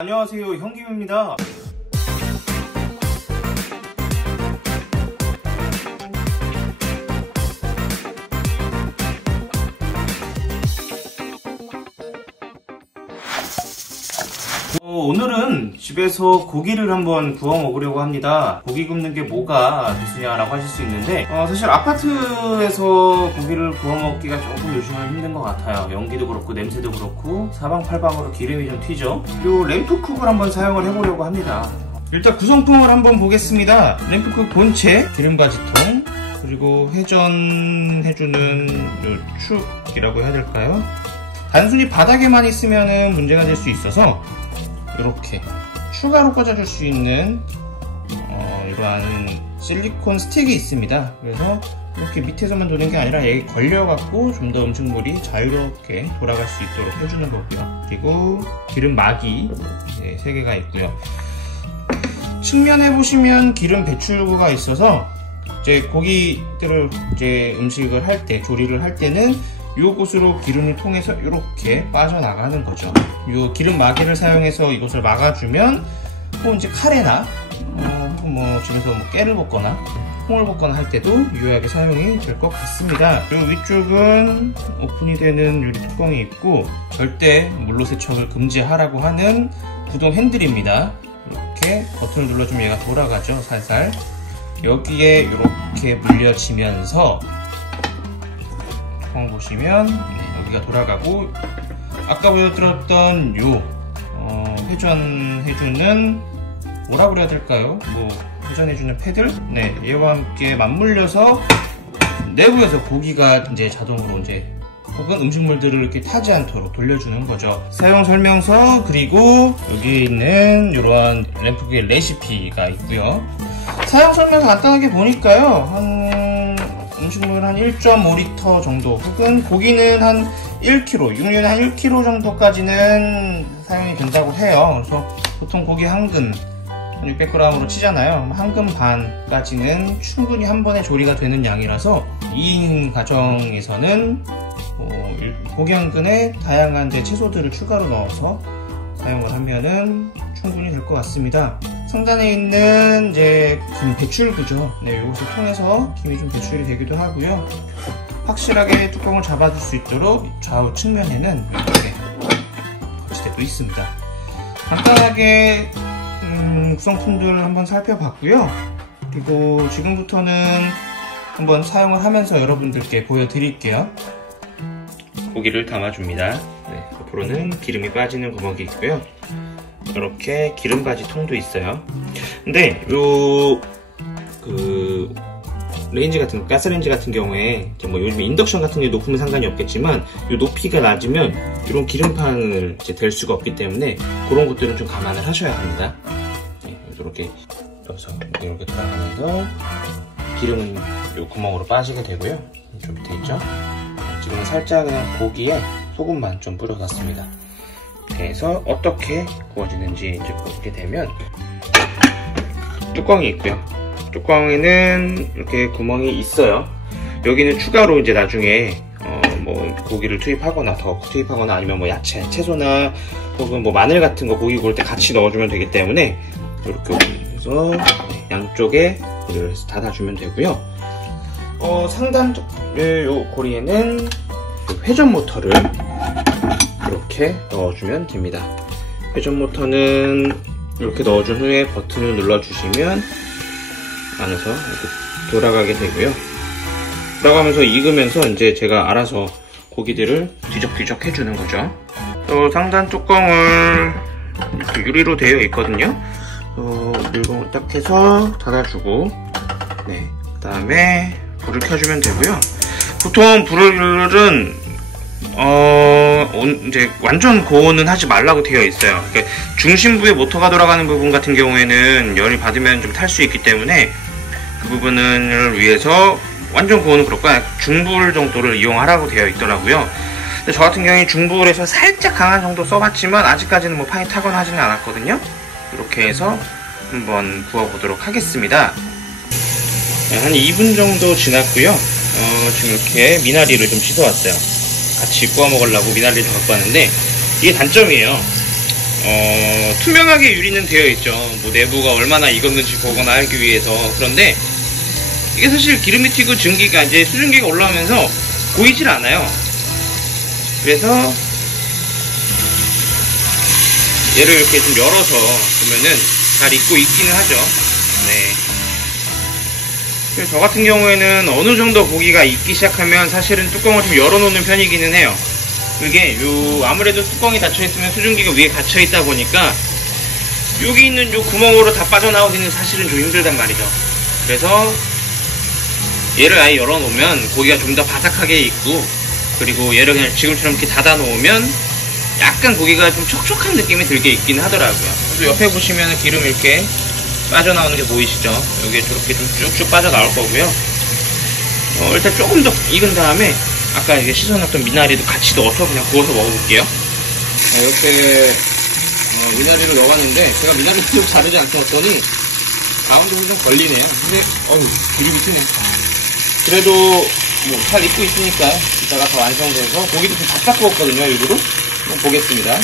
안녕하세요, 형김입니다. 오늘은 집에서 고기를 한번 구워 먹으려고 합니다. 고기 굽는 게 뭐가 대수냐라고 하실 수 있는데 사실 아파트에서 고기를 구워 먹기가 조금 요즘은 힘든 것 같아요. 연기도 그렇고 냄새도 그렇고 사방팔방으로 기름이 좀 튀죠. 요 램프쿡을 한번 사용을 해보려고 합니다. 일단 구성품을 한번 보겠습니다. 램프쿡 본체, 기름바지통, 그리고 회전해주는 축이라고 해야 될까요? 단순히 바닥에만 있으면 문제가 될 수 있어서 이렇게 추가로 꽂아줄 수 있는 이러한 실리콘 스틱이 있습니다. 그래서 이렇게 밑에서만 도는 게 아니라 여기 걸려갖고 좀 더 음식물이 자유롭게 돌아갈 수 있도록 해주는 거고요. 그리고 기름 막이 3개가 있고요. 측면에 보시면 기름 배출구가 있어서 이제 고기들을 음식을 할 때, 조리를 할 때는 이곳으로 기름이 통해서 이렇게 빠져나가는 거죠. 이 기름 마개를 사용해서 이것을 막아주면 이제 카레나 혹은 집에서 깨를 볶거나 콩을 볶거나 할 때도 유효하게 사용이 될 것 같습니다. 그리고 위쪽은 오픈이 되는 유리 뚜껑이 있고 절대 물로 세척을 금지하라고 하는 구동 핸들입니다. 이렇게 버튼을 눌러주면 얘가 돌아가죠. 살살. 여기에 이렇게 물려지면서 보시면 여기가 돌아가고 아까 보여드렸던 요 회전해주는 뭐라 그래야 될까요? 회전해주는 패들? 얘와 함께 맞물려서 내부에서 고기가 이제 자동으로 혹은 음식물들을 이렇게 타지 않도록 돌려주는 거죠. 사용 설명서, 그리고 여기에 있는 이러한 램프쿡의 레시피가 있고요. 사용 설명서 간단하게 보니까요, 음식물 한 1.5리터 정도, 혹은 고기는 한 1kg, 육류는 한 1kg 정도까지는 사용이 된다고 해요. 그래서 보통 고기 한 근, 600g으로 치잖아요. 한 근 반까지는 충분히 한 번에 조리가 되는 양이라서 2인 가정에서는 고기 한 근에 다양한 채소들을 추가로 넣어서 사용을 하면은 충분히 될 것 같습니다. 상단에 있는 김 배출구죠. 이것을 통해서 김이 좀 배출이 되기도 하고요. 확실하게 뚜껑을 잡아줄 수 있도록 좌우 측면에는 이렇게 거치대도 있습니다. 간단하게 구성품들을 한번 살펴봤고요. 그리고 지금부터는 한번 사용을 하면서 여러분들께 보여드릴게요. 고기를 담아줍니다. 앞으로는 기름이 빠지는 구멍이 있고요. 이렇게 기름바지 통도 있어요. 근데 가스레인지 같은 경우에 요즘 인덕션 같은 게 높으면 상관이 없겠지만 이 높이가 낮으면 이런 기름판을 댈 수가 없기 때문에 그런 것들은 좀 감안을 하셔야 합니다. 이렇게 넣어서 이렇게 돌아가면서 기름은 이 구멍으로 빠지게 되고요. 좀 밑에 있죠? 지금은 살짝 그냥 고기에 소금만 좀 뿌려놨습니다. 그래서 어떻게 구워지는지 보게 되면 뚜껑이 있고요. 뚜껑에는 이렇게 구멍이 있어요. 여기는 추가로 나중에 고기를 투입하거나 더 투입하거나 아니면 야채, 채소나 혹은 마늘 같은 거 고기 구울 때 같이 넣어주면 되기 때문에 이렇게 해서 양쪽에 고리를 닫아주면 되고요. 상단 요 고리에는 회전 모터를 이렇게 넣어주면 됩니다. 회전 모터는 이렇게 넣어준 후에 버튼을 눌러주시면 안에서 이렇게 돌아가게 되고요. 돌아가면서 익으면서 제가 알아서 고기들을 뒤적뒤적 해주는 거죠. 또 상단 뚜껑을 이렇게 유리로 되어 있거든요. 물건을 딱 해서 닫아주고, 그 다음에 불을 켜주면 되고요. 보통 불은 완전 고온은 하지 말라고 되어 있어요. 그러니까 중심부에 모터가 돌아가는 부분 같은 경우에는 열이 받으면 좀 탈 수 있기 때문에 그 부분을 위해서 완전 고온은 그렇고 중불 정도를 이용하라고 되어 있더라고요. 근데 저 같은 경우에 중불에서 살짝 강한 정도 써봤지만 아직까지는 판이 타거나 하지는 않았거든요. 이렇게 해서 한번 구워보도록 하겠습니다. 한 2분 정도 지났고요. 지금 이렇게 미나리를 좀 씻어왔어요. 같이 구워 먹으려고 미나리를 좀 갖고 왔는데 이게 단점이에요. 투명하게 유리는 되어 있죠. 뭐 내부가 얼마나 익었는지 보거나 하기 위해서. 그런데 이게 사실 기름이 튀고 증기가 이제 수증기가 올라오면서 보이질 않아요. 그래서 얘를 이렇게 좀 열어서 보면은 잘 익고 있기는 하죠. 네. 저 같은 경우에는 어느 정도 고기가 익기 시작하면 사실은 뚜껑을 좀 열어놓는 편이기는 해요. 그게 아무래도 뚜껑이 닫혀있으면 수증기가 위에 갇혀있다 보니까 여기 있는 요 구멍으로 다 빠져나오기는 사실은 좀 힘들단 말이죠. 그래서 얘를 아예 열어놓으면 고기가 좀 더 바삭하게 익고, 그리고 얘를 그냥 지금처럼 이렇게 닫아놓으면 약간 고기가 좀 촉촉한 느낌이 들게 익긴 하더라고요. 그래서 옆에 보시면 기름 이렇게 빠져나오는 게 보이시죠? 여기에 저렇게 좀 쭉쭉 빠져나올 거고요. 일단 조금 더 익은 다음에 아까 이게 씻어놨던 미나리도 같이 넣어서 그냥 구워서 먹어볼게요. 이렇게 미나리를 넣어봤는데 제가 미나리를 좀 자르지 않고 넣었더니 가운데서 좀 걸리네요. 근데 기름이 튀네. 그래도 뭐 잘 익고 있으니까 이따가 더 완성돼서 고기도 좀 바싹 구웠거든요. 일부러. 한번 보겠습니다.